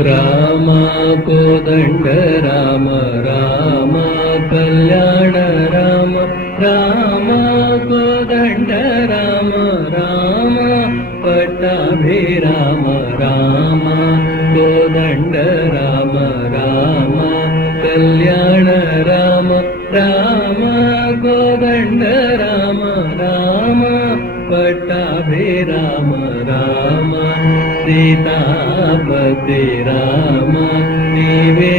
రామ కోదండ రామ రామ కళ్యాణ రామ రామ కోదండ రామ రామ పట్టాభిరామ రామ కోదండ రామ రామ కళ్యాణ రామ రామ కోదండ రామ రామ పట్టాభిరామ రామ సీతాపతి రామ నీవే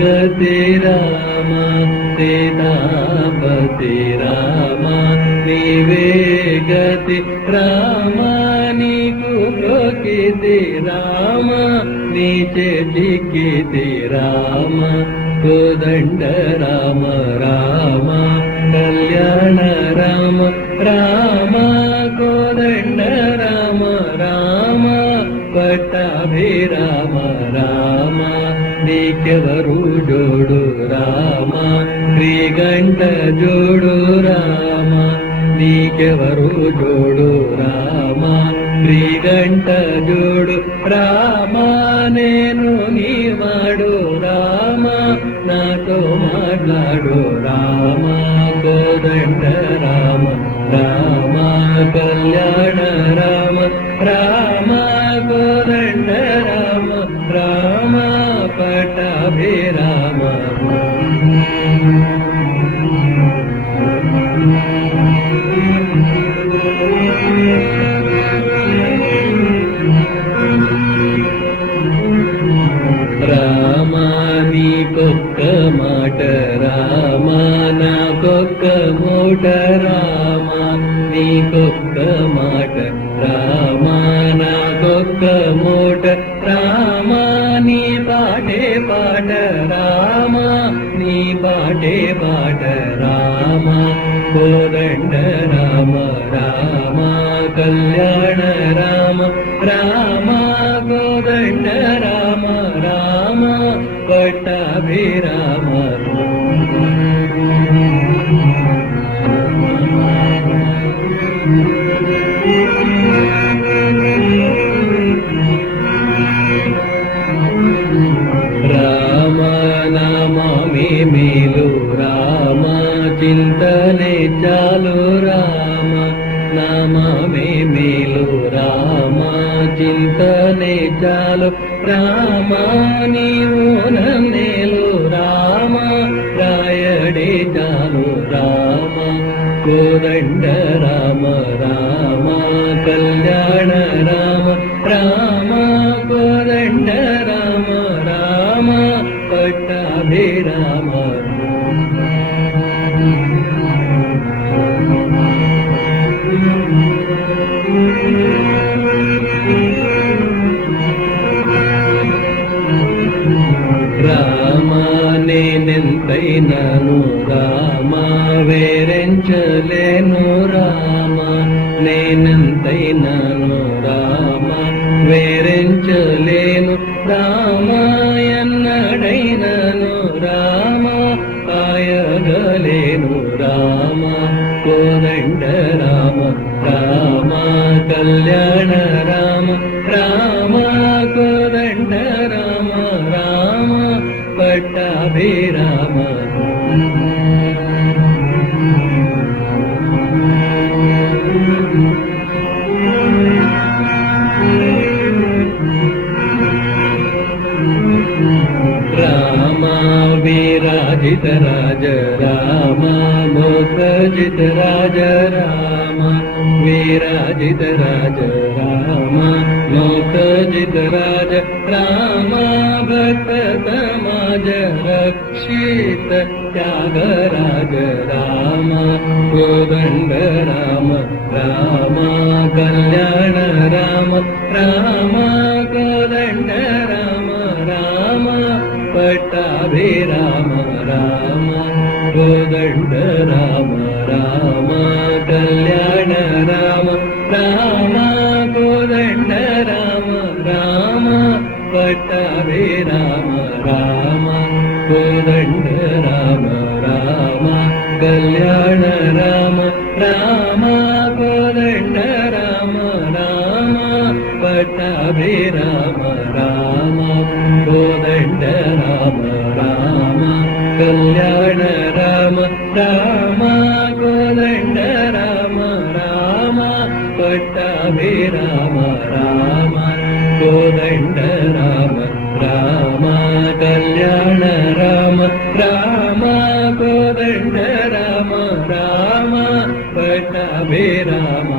గతి రామ సీతాపతి రామ నీవే గతి రామ నీకు ప్రకృతి రామ నీచే దిక్కితి రామ కోదండ రామ రామ కళ్యాణ రామ రామ కోదండ రామ రామ పట్టాభిరామ రామ నీకెవరు జోడు రామ శ్రీగంట జోడు రామ నీకెవరు జోడు రామ శ్రీగంట జోడు రామ నేను నీవాడు రామ నాతో మాట్లాడు రామ కోదండ రామ రామ కళ్యాణ రామ రామ కోదండ రామ రామ పట్టాభిరామ రామ నీకొక్క మాట రామ నాకొక్క మూట రామ నీకొక్క మాట రామ నాకొక్క మూట రామ నీ పాటే పాట రామ నీ పాటే పాట రామ కోదండ రామ రామ కళ్యాణ రామ రామ కోదండ రామ రామ పట్టాభిరామ రామ నామమే మేలు రామ చింతనే చాలు రామ నామమే మేలు రామ చింతనే చాలు రామ నీవు నన్నేలు రామ రాయడే చాలు రామ కోదండ రామ రామ కళ్యాణ రామ రామ కోదండ రామ రామ పట్టాభిరామ రామ నేనెంతైనాను రామ వేరెంచలేను రామ నేనెంతైనాను రామ వేరెంచలేను రామ ఎన్నడైనాను రామ ఆయగలేను రామ కోదండ రామ రామ కళ్యాణ రామ రామ కోదండ రామ రామ పట్టాభిరామ రామ విరాజిత రాజ రామ మోక్షజిత రాజ రామ విరాజిత రాజ రామ మోక్షజిత రాజ రామ భక్త సమాజ రక్షిత త్యాగరాజ రామ కోదండ రామ రామ కళ్యాణ రామ రామ కోదండ రామ రామ పట్టాభిరామ రామ కోదండ రామ రామ కళ్యాణ రామ రామ ಕೋದಂಡ ರಾಮ ರಾಮ ಕಲ್ಯಾಣ ರಾಮ ರಾಮ ಕೋದಂಡ ರಾಮ ರಾಮ ಪಟ್ಟಾಭಿರಾಮ ರಾಮ ಕೋದಂಡ ರಾಮ ರಾಮ ಕಲ್ಯಾಣ ರಾಮ ರಾಮ ಕೋದಂಡ ರಾಮ ರಾಮ ಪಟ್ಟಾಭಿರಾಮ ರಾಮ ಕೋದಂಡ ರಾಮ ರಾಮ ಕಲ್ಯಾಣ ರಾಮ ರಾಮ ಕೋದಂಡ ರಾಮ ರಾಮ ಪಟ್ಟಾಭಿರಾಮ